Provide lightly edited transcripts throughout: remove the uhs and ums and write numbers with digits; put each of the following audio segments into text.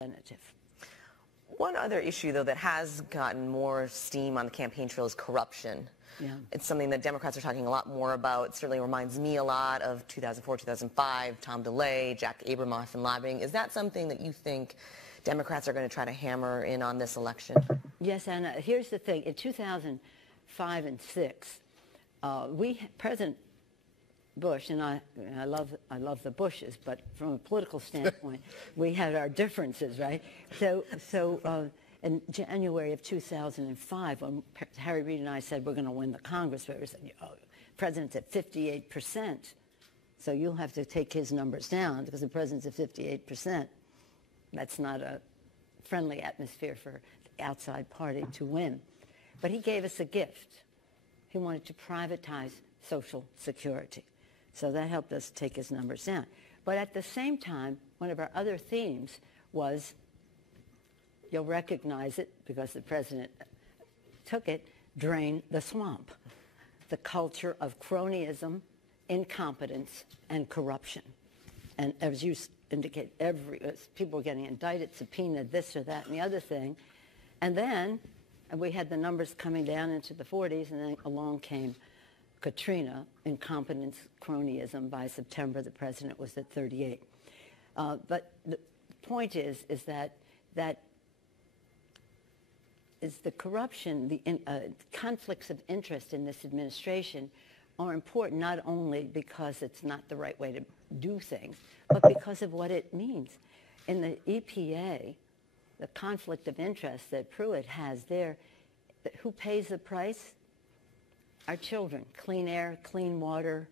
representative. One other issue, though, that has gotten more steam on the campaign trail is corruption. Yeah. It's something that Democrats are talking a lot more about. It certainly reminds me a lot of 2004, 2005, Tom DeLay, Jack Abramoff, and lobbying. Is that something that you think Democrats are going to try to hammer in on this election? Yes, Anna. Here's the thing. In 2005 and 6, President Bush, and I love the Bushes, but from a political standpoint, we had our differences, right? So in January of 2005, when Harry Reid and I said we're going to win the Congress, we said, oh, President's at 58%, so you'll have to take his numbers down because the President's at 58%. That's not a friendly atmosphere for the outside party to win. But he gave us a gift. He wanted to privatize Social Security. So that helped us take his numbers down. But at the same time, one of our other themes was, you'll recognize it because the president took it, drain the swamp. The culture of cronyism, incompetence, and corruption. And as you indicate, people were getting indicted, subpoenaed, this or that and the other thing. And then we had the numbers coming down into the 40s, and then along came Katrina, incompetence, cronyism. By September, the president was at 38. But the point is that the corruption, the conflicts of interest in this administration are important not only because it's not the right way to do things, but because of what it means. In the EPA, the conflict of interest that Pruitt has there, who pays the price? Our children. Clean air, clean water,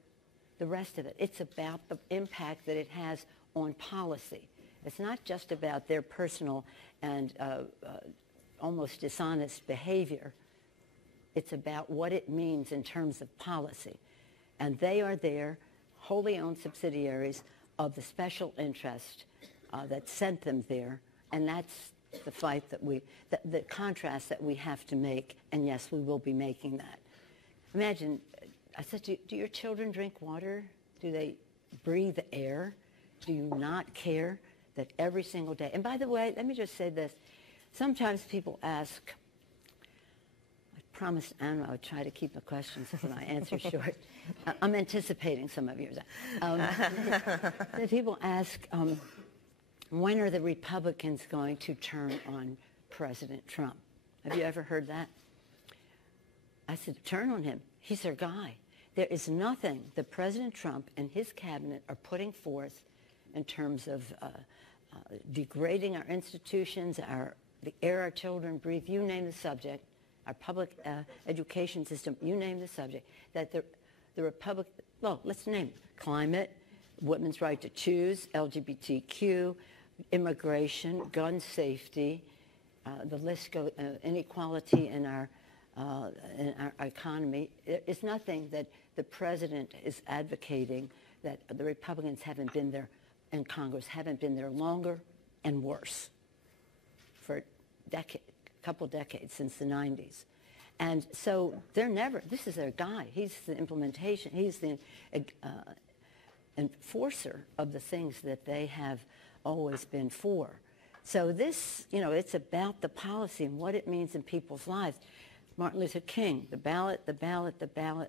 the rest of it. It's about the impact that it has on policy. It's not just about their personal and almost dishonest behavior. It's about what it means in terms of policy. And they are there, wholly owned subsidiaries of the special interest that sent them there. And that's the fight the contrast that we have to make. And yes, we will be making that. Imagine, I said, do your children drink water? Do they breathe air? Do you not care that every single day? And by the way, let me just say this. Sometimes people ask, I promised Anna I would try to keep the questions and my answers short. I'm anticipating some of yours. People ask, when are the Republicans going to turn on President Trump? Have you ever heard that? I said, turn on him. He's their guy. There is nothing that President Trump and his cabinet are putting forth in terms of degrading our institutions, the air our children breathe, you name the subject, our public education system, you name the subject, that the Republic, well, let's name it. Climate, women's right to choose, LGBTQ, immigration, gun safety, the list goes, inequality in our economy. It's nothing that the president is advocating that the Republicans haven't been there and Congress haven't been there longer and worse for a couple decades, since the 90s. And so they're never, this is their guy. He's the implementation, he's the enforcer of the things that they have always been for. So this, it's about the policy and what it means in people's lives. Martin Luther King, the ballot,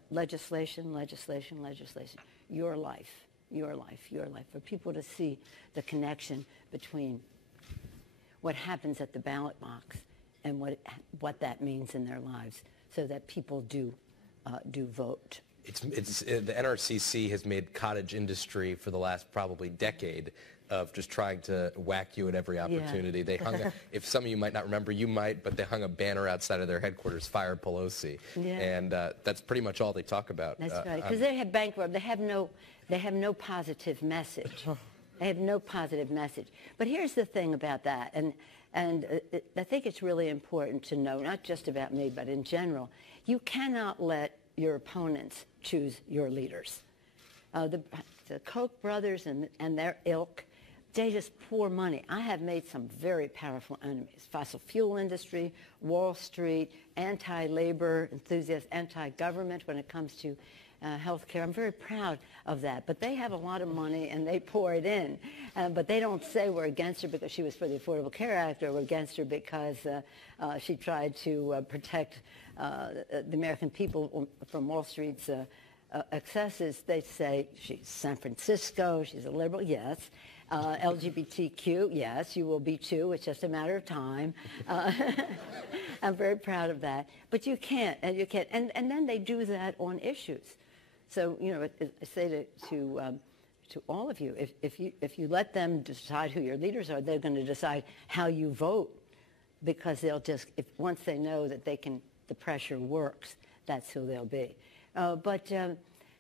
legislation, legislation, legislation. Your life, your life, your life. For people to see the connection between what happens at the ballot box and what that means in their lives, so that people do vote. The NRCC has made cottage industry for the last probably decade of just trying to whack you at every opportunity. Yeah. They hung, if some of you might not remember, you might, but they hung a banner outside of their headquarters, "Fire Pelosi," yeah. And that's pretty much all they talk about. That's right, because they have bankrupt. They have no positive message. They have no positive message. But here's the thing about that, and I think it's really important to know, not just about me, but in general, you cannot let your opponents choose your leaders. The Koch brothers and their ilk, they just pour money. I have made some very powerful enemies. Fossil fuel industry, Wall Street, anti-labor enthusiasts, anti-government when it comes to health care. I'm very proud of that. But they have a lot of money and they pour it in. But they don't say we're against her because she was for the Affordable Care Act, or we're against her because she tried to protect the American people from Wall Street's excesses. They say she's San Francisco, she's a liberal, yes. LGBTQ, yes, you will be too. It's just a matter of time. I'm very proud of that. But you can't, and you can't. And then they do that on issues. So, you know, I say to all of you, if you let them decide who your leaders are, they're going to decide how you vote, because they'll just, once they know that they can, the pressure works, that's who they'll be. But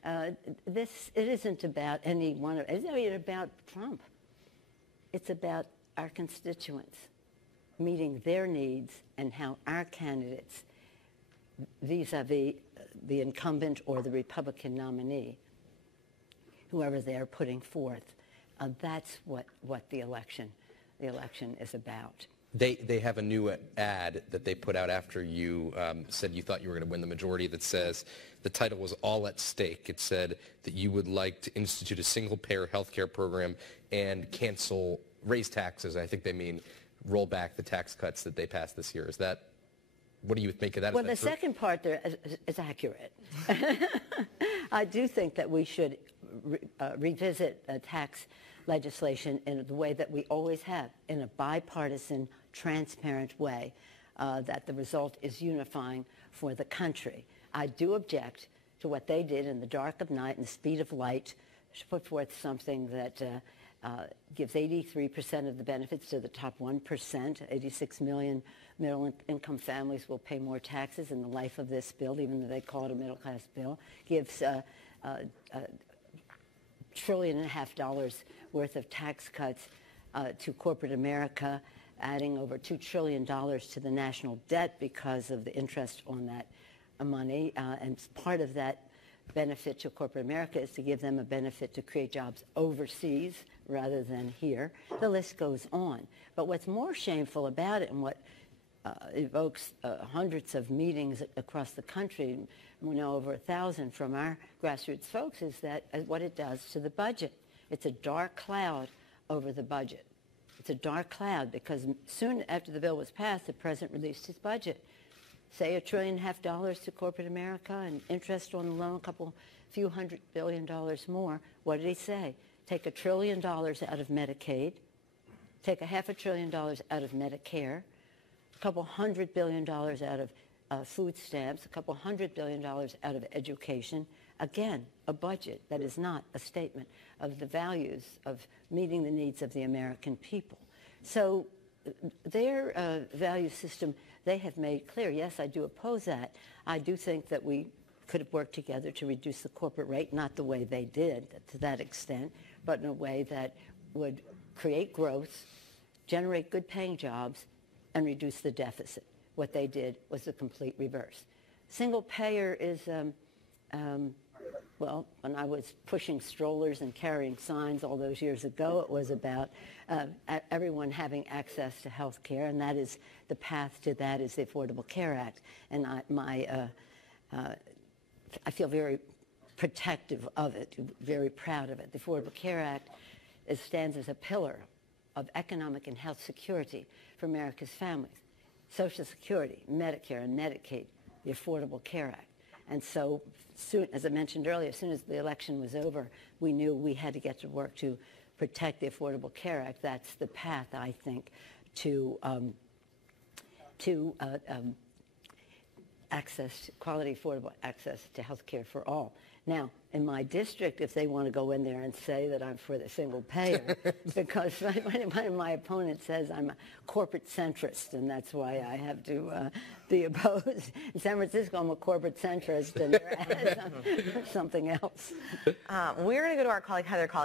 it isn't about any one of, it's not even about Trump. It's about our constituents meeting their needs and how our candidates, vis-a-vis the incumbent or the Republican nominee, whoever they're putting forth, that's what the election is about. They have a new ad that they put out after you said you thought you were going to win the majority that says, the title was All at Stake. It said that you would like to institute a single-payer health care program and raise taxes. I think they mean roll back the tax cuts that they passed this year. Is that, what do you think of that? Well, the second part there is accurate. I do think that we should revisit tax legislation in the way that we always have, in a bipartisan, transparent way, that the result is unifying for the country. I do object to what they did in the dark of night and the speed of light to put forth something that gives 83% of the benefits to the top 1%. 86 million middle-income families will pay more taxes in the life of this bill, even though they call it a middle-class bill. Gives $1.5 trillion worth of tax cuts to corporate America, adding over $2 trillion to the national debt because of the interest on that money. And part of that benefit to corporate America is to give them a benefit to create jobs overseas rather than here. The list goes on. But what's more shameful about it, and what evokes hundreds of meetings across the country, we know over 1,000 from our grassroots folks, is that what it does to the budget. It's a dark cloud over the budget. It's a dark cloud because soon after the bill was passed, the president released his budget. Say $1.5 trillion to corporate America and interest on the loan, few $100 billion more. What did he say? Take $1 trillion out of Medicaid, take $500 billion out of Medicare, $200 billion out of food stamps, $200 billion out of education. Again, a budget that is not a statement of the values of meeting the needs of the American people. So their value system, they have made clear. Yes, I do oppose that. I do think that we could have worked together to reduce the corporate rate, not the way they did to that extent, but in a way that would create growth, generate good-paying jobs, and reduce the deficit. What they did was the complete reverse. Single payer is, well, when I was pushing strollers and carrying signs all those years ago, it was about everyone having access to health care, and that is the path to that is the Affordable Care Act. And I feel very protective of it, very proud of it. The Affordable Care Act stands as a pillar of economic and health security for America's families. Social Security, Medicare, and Medicaid, the Affordable Care Act. And so soon, as I mentioned earlier, as soon as the election was over, we knew we had to get to work to protect the Affordable Care Act. That's the path, I think, to access, quality, affordable access to health care for all. Now, in my district, if they want to go in there and say that I'm for the single payer, because one of my opponents says I'm a corporate centrist, and that's why I have to be opposed. In San Francisco, I'm a corporate centrist, and they're something else. We're going to go to our colleague, Heather Colley.